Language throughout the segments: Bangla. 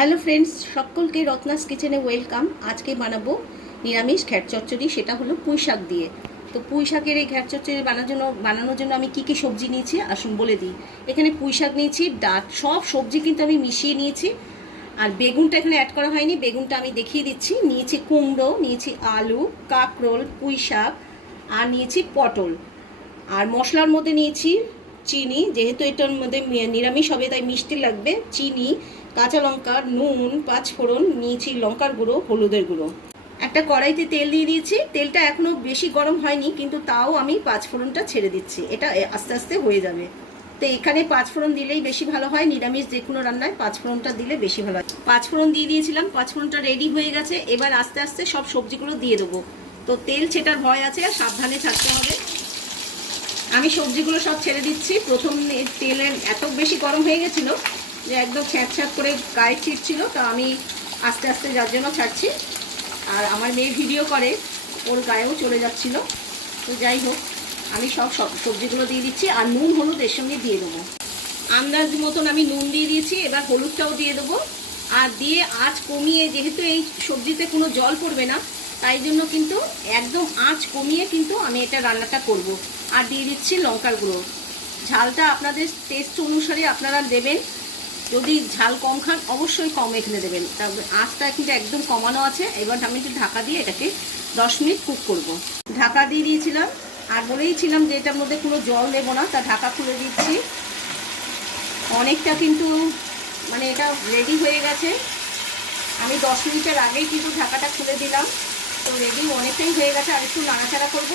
হ্যালো ফ্রেন্ডস, সকলকে রত্নাস কিচেনে ওয়েলকাম। আজকে বানাবো নিরামিষ ঘ্যাট চচ্চড়ি, সেটা হলো পুঁই শাক দিয়ে। তো পুঁই শাকের এই ঘ্যাট চচ্চড়ি বানানোর জন্য বানানোর জন্য আমি কী কী সবজি নিয়েছি, আসুন বলে দিই। এখানে পুঁই শাক নিয়েছি ডাট সব সবজি কিন্তু আমি মিশিয়ে নিয়েছি। আর বেগুনটা এখানে অ্যাড করা হয়নি, বেগুনটা আমি দেখিয়ে দিচ্ছি। নিয়েছি কুমড়ো, নিয়েছি আলু, কাকরোল, পুঁই শাক, আর নিয়েছি পটল। আর মশলার মধ্যে নিয়েছি চিনি, যেহেতু এটার মধ্যে নিরামিষ হবে, তাই মিষ্টি লাগবে। চিনি, কাঁচা লঙ্কা, নুন, পাঁচফোড়ন নিয়েছি লঙ্কার গুঁড়ো, হলুদের গুঁড়ো। একটা কড়াইতে তেল দিয়ে দিয়েছি। তেলটা এখনও বেশি গরম হয়নি, কিন্তু তাও আমি পাঁচফোড়নটা ছেড়ে দিচ্ছি। এটা আস্তে আস্তে হয়ে যাবে। তো এখানে পাঁচফোড়ন দিলেই বেশি ভালো হয়, নিরামিষ যে কোনো রান্নায় পাঁচফোড়নটা দিলে বেশি ভালো হয়। পাঁচফোড়ন দিয়ে দিয়েছিলাম, পাঁচফোড়নটা রেডি হয়ে গেছে। এবার আস্তে আস্তে সব সবজিগুলো দিয়ে দেবো। তো তেল ছেটার ভয় আছে, আর সাবধানে থাকতে হবে। আমি সবজিগুলো সব ছেড়ে দিচ্ছি। প্রথম তেলে এত বেশি গরম হয়ে গেছিল যে একদম ছ্যাঁত ছ্যাঁত করে গায়ে ছিটছিল, তো আমি আস্তে আস্তে যার জন্য ছাড়ছি। আর আমার মেয়ে ভিডিও করে, ওর গায়েও চলে যাচ্ছিল। তো যাই হোক, আমি সব সব সবজিগুলো দিয়ে দিচ্ছি আর নুন, হলুদ এর সঙ্গে দিয়ে দেবো। আন্দাজ মতন আমি নুন দিয়ে দিয়েছি, এবার হলুদটাও দিয়ে দেবো। আর দিয়ে আঁচ কমিয়ে, যেহেতু এই সবজিতে কোনো জল পড়বে না, তাই জন্য কিন্তু একদম আঁচ কমিয়ে কিন্তু আমি এটা রান্নাটা করব। আর দিয়ে দিচ্ছি লঙ্কার গুঁড়ো। ঝালটা আপনাদের টেস্ট অনুসারে আপনারা দেবেন। যদি ঝাল কম খান, অবশ্যই কম এখানে দেবেন। তারপর আঁচটা কিন্তু একদম কমানো আছে। এবার আমি একটু ঢাকা দিয়ে এটাকে দশ মিনিট কুক করব। ঢাকা দিয়ে দিয়েছিলাম। আর বলেইছিলাম যে এটার মধ্যে কোনো জল দেবো না। তা ঢাকা খুলে দিচ্ছি। অনেকটা কিন্তু মানে এটা রেডি হয়ে গেছে। আমি দশ মিনিটের আগেই কিন্তু ঢাকাটা খুলে দিলাম। তো রেডি অনেকটাই হয়ে গেছে। আর একটু নাড়াচাড়া করব।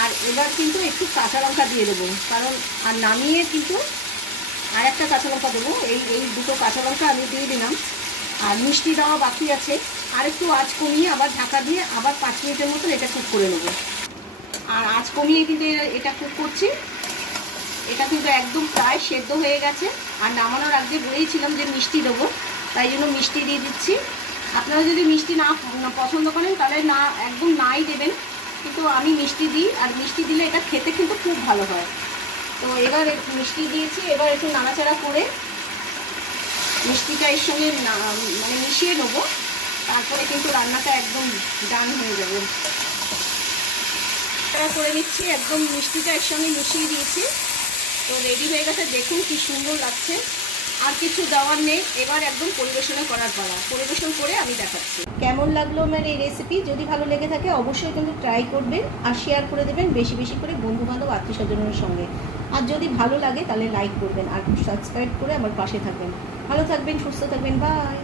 আর এবার কিন্তু একটু কাঁচা লঙ্কা দিয়ে দেবো, কারণ আর নামিয়ে কিন্তু আর একটা কাঁচা লঙ্কা দেবো। এই এই দুটো কাঁচা লঙ্কা আমি দিয়ে দিলাম। আর মিষ্টি দেওয়া বাকি আছে। আর একটু আঁচ কমিয়ে আবার ঢাকা দিয়ে আবার পাঁচ মিনিটের মতো এটা কুক করে নেব। আর আঁচ কমিয়ে কিন্তু এটা কুক করছি। এটা কিন্তু একদম প্রায় সেদ্ধ হয়ে গেছে। আর নামানোর আগে বলেইছিলাম যে মিষ্টি দেবো, তাই জন্য মিষ্টি দিয়ে দিচ্ছি। আপনারা যদি মিষ্টি না না পছন্দ করেন, তাহলে না, একদম নাই দেবেন। কিন্তু আমি মিষ্টি দিই, আর মিষ্টি দিলে এটা খেতে কিন্তু খুব ভালো হয়। তো এবার মিষ্টি দিয়েছি, এবার একটু নাড়াচাড়া করে মিষ্টিটা এর সঙ্গে মানে মিশিয়ে নেব। তারপরে কিন্তু রান্নাটা একদম ডান হয়ে যাবে। করে নিচ্ছি, একদম মিষ্টিটা এর সঙ্গে মিশিয়ে দিয়েছি। তো রেডি হয়ে গেছে, দেখুন কি সুন্দর লাগছে। আর কিছু দেওয়ার নেই। এবার একদম পরিবেশনে করার পালা। পরিবেশন করে আমি দেখাচ্ছি। কেমন লাগল আমার এই রেসিপি যদি ভালো লেগে থাকে, অবশ্যই কিন্তু ট্রাই করবেন আর শেয়ার করে দেবেন বেশি বেশি করে বন্ধু বান্ধব আত্মীয় স্বজনের সঙ্গে। আর যদি ভালো লাগে, তাহলে লাইক করবেন আর সাবস্ক্রাইব করে আমার পাশে থাকবেন। ভালো থাকবেন, সুস্থ থাকবেন বাই